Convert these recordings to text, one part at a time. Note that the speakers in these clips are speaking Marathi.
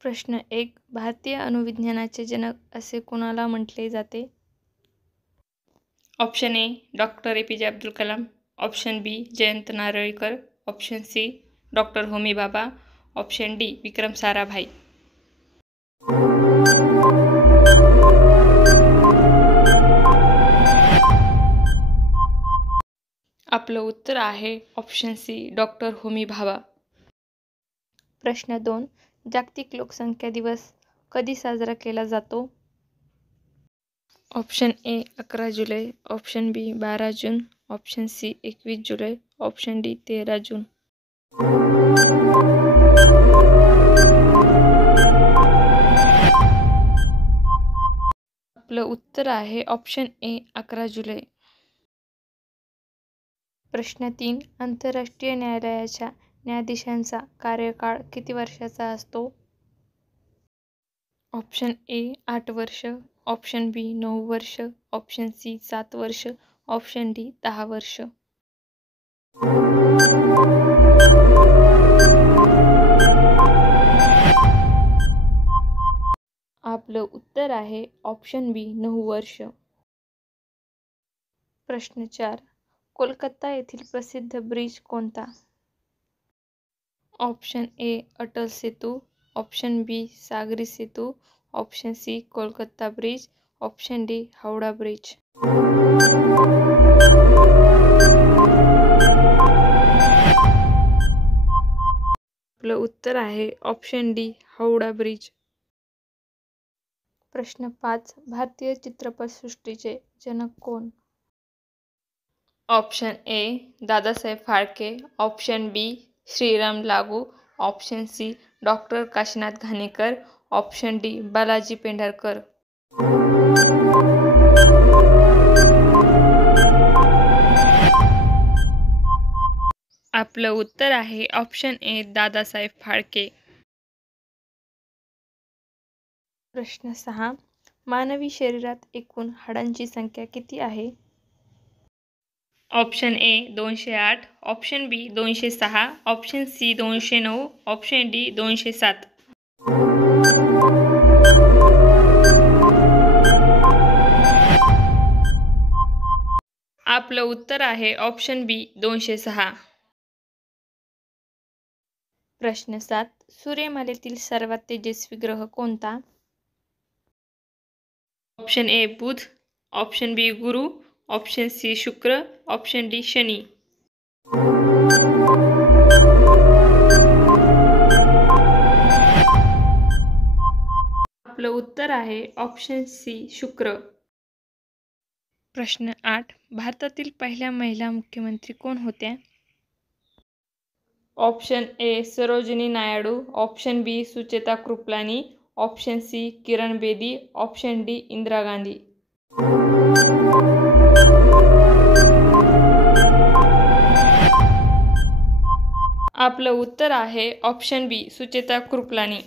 प्रश्न 1. भारतीय अणुविज्ञानाचे जनक असे कोणाला म्हटले जाते? Option A doctor A P J. Abdul Kalam, option B Jayant Narlikar, option C doctor Homi Bhabha, option D Vikram Sarabhai. आपलं उत्तर आहे option C doctor Homi Bhabha. प्रश्न 2. जागतिक लोकसंख्या दिवस कधी साजरा केला जातो? ऑप्शन ए 11 जुलै, ऑप्शन बी 12 जून, ऑप्शन सी 21 जुलै, ऑप्शन डी 13 जून. आपलं उत्तर आहे ऑप्शन ए 11 जुलै. प्रश्न 3. आंतरराष्ट्रीय न्यायालयाच्या न्यायाधीशांचा कार्यकाळ किती वर्षाचा असतो? ऑप्शन ए 8 वर्ष, ऑप्शन बी 9 वर्ष, ऑप्शन सी 7 वर्ष, ऑप्शन डी 10 वर्ष. आपलं उत्तर आहे ऑप्शन बी 9 वर्ष. प्रश्न 4. कोलकाता येथील प्रसिद्ध ब्रिज कोणता? Option A Atal Setu, option B Sagari Setu, option C Kolkata bridge, option D Howrah bridge. आपलं उत्तर आहे ऑप्शन डी हावडा ब्रिज. प्रश्न 5. भारतीय चित्रपटसृष्टीचे जनक कोण? Option A Dadasaheb Phalke, option B Shriram Lagoo, option C doctor Kashinath Ghanekar, option D Balaji Pendharkar. आपलं उत्तर आहे ऑप्शन ए दादासाहेब फाळके. प्रश्न 6. मानवी शरीरात एकूण हाडांची संख्या किती आहे? Option A 208, option B 206, option C 209, option D 207. आपलं उत्तर आहे ऑप्शन बी 206. प्रश्न 7. सूर्यमालेतील सर्वात तेजस्वी ग्रह कोणता? ऑप्शन ए बुध, ऑप्शन बी गुरु, ऑप्शन सी शुक्र, ऑप्शन डी शनी. आपलं उत्तर आहे ऑप्शन सी शुक्र. प्रश्न 8. भारतातील पहिल्या महिला मुख्यमंत्री कोण होत्या? Option A Sarojini Naidu, option B Sucheta Kripalani, option C Kiran Bedi, option D Indira Gandhi. आपलं उत्तर आहे ऑप्शन बी सुचेता कृपलानी.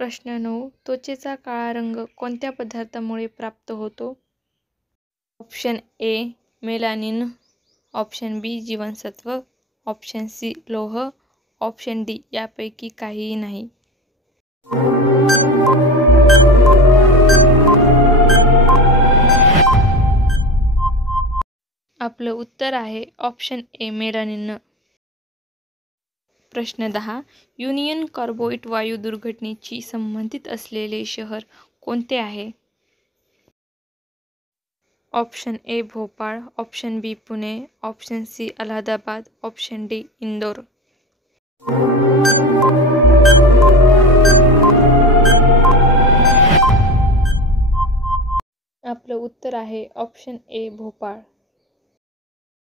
प्रश्न 9. त्वचेचा काळा रंग कोणत्या पदार्थामुळे प्राप्त होतो? ऑप्शन ए मेलानिन, ऑप्शन बी जीवनसत्व, ऑप्शन सी लोह, ऑप्शन डी यापैकी काहीही नाही. आपलं उत्तर आहे ऑप्शन ए मेलानिन. प्रश्न 10. युनियन कार्बाइड वायू दुर्घटनेशी संबंधित असलेले शहर कोणते आहे? Option A Bhopal, option B Pune, option C Allahabad, option D Indore. आपलं उत्तर आहे ऑप्शन ए भोपाळ.